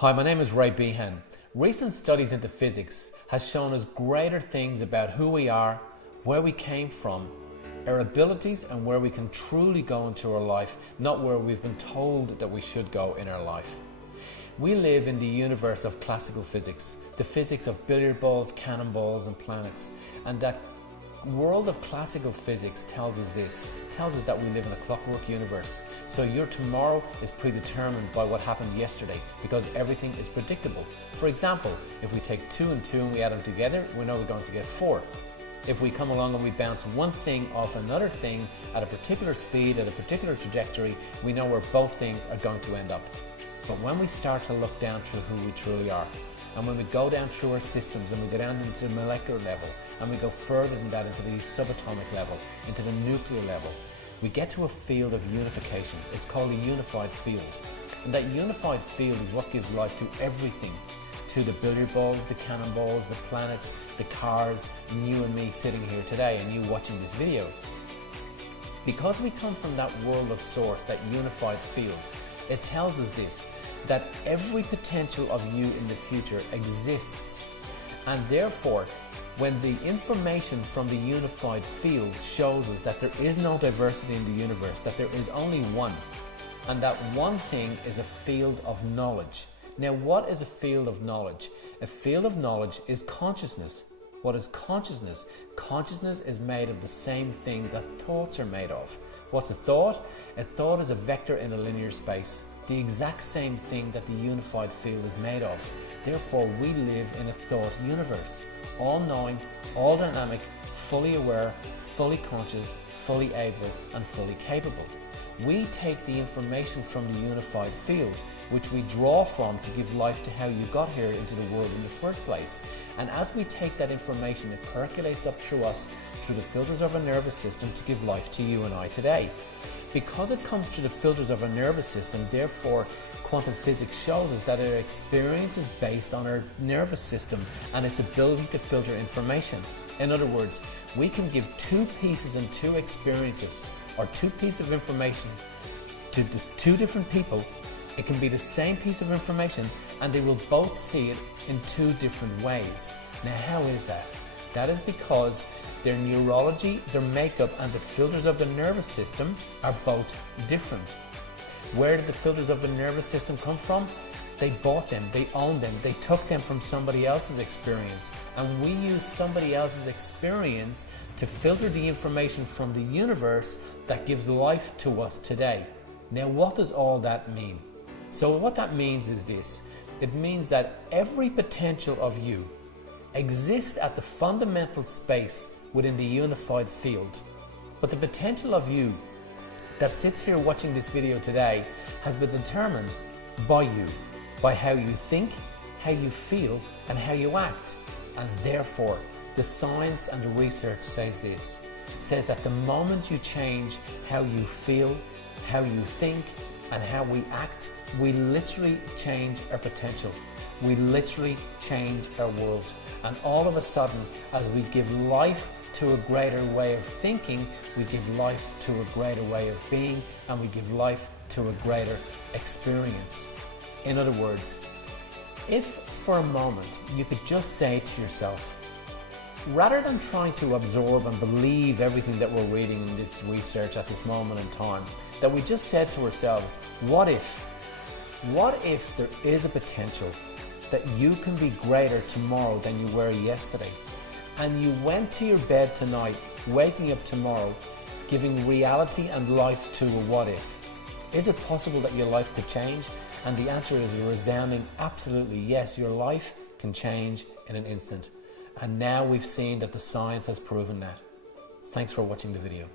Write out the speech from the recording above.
Hi, my name is Ray Behan. Recent studies into physics has shown us greater things about who we are, where we came from, our abilities and where we can truly go into our life, not where we've been told that we should go in our life. We live in the universe of classical physics, the physics of billiard balls, cannonballs and planets, and that world of classical physics tells us that we live in a clockwork universe. So your tomorrow is predetermined by what happened yesterday because everything is predictable. For example, if we take 2 and 2 and we add them together, we know we're going to get 4. If we come along and we bounce one thing off another thing at a particular speed, at a particular trajectory, we know where both things are going to end up. But when we start to look down through who we truly are, and when we go down through our systems and we go down into the molecular level and we go further than that into the subatomic level, into the nuclear level, we get to a field of unification. It's called a unified field. And that unified field is what gives life to everything, to the billiard balls, the cannonballs, the planets, the cars, and you and me sitting here today and you watching this video. Because we come from that world of source, that unified field, it tells us this, that every potential of you in the future exists, and therefore when the information from the unified field shows us that there is no diversity in the universe, that there is only one, and that one thing is a field of knowledge. Now, what is a field of knowledge? A field of knowledge is consciousness. What is consciousness? Consciousness is made of the same thing that thoughts are made of. What's a thought? A thought is a vector in a linear space, the exact same thing that the unified field is made of. Therefore, we live in a thought universe, all knowing, all dynamic, fully aware, fully conscious, fully able, and fully capable. We take the information from the unified field, which we draw from to give life to how you got here into the world in the first place. And as we take that information, it percolates up through us, through the filters of our nervous system to give life to you and I today. Because it comes through the filters of our nervous system, therefore quantum physics shows us that our experience is based on our nervous system and its ability to filter information. In other words, we can give 2 pieces and 2 experiences or 2 pieces of information to 2 different people. It can be the same piece of information and they will both see it in 2 different ways. Now, how is that? That is because their neurology, their makeup and the filters of the nervous system are both different. Where did the filters of the nervous system come from? They bought them, they owned them, they took them from somebody else's experience. And we use somebody else's experience to filter the information from the universe that gives life to us today. Now, what does all that mean? So what that means is this. It means that every potential of you exists at the fundamental space within the unified field. But the potential of you that sits here watching this video today has been determined by you, by how you think, how you feel, and how you act. And therefore, the science and the research says this, says that the moment you change how you feel, how you think, and how we act, we literally change our potential. We literally change our world. And all of a sudden, as we give life to a greater way of thinking, we give life to a greater way of being, and we give life to a greater experience. In other words, if for a moment you could just say to yourself, rather than trying to absorb and believe everything that we're reading in this research at this moment in time, that we just said to ourselves, what if there is a potential that you can be greater tomorrow than you were yesterday? And you went to your bed tonight, waking up tomorrow, giving reality and life to a what if. Is it possible that your life could change? And the answer is a resounding absolutely yes, your life can change in an instant. And now we've seen that the science has proven that. Thanks for watching the video.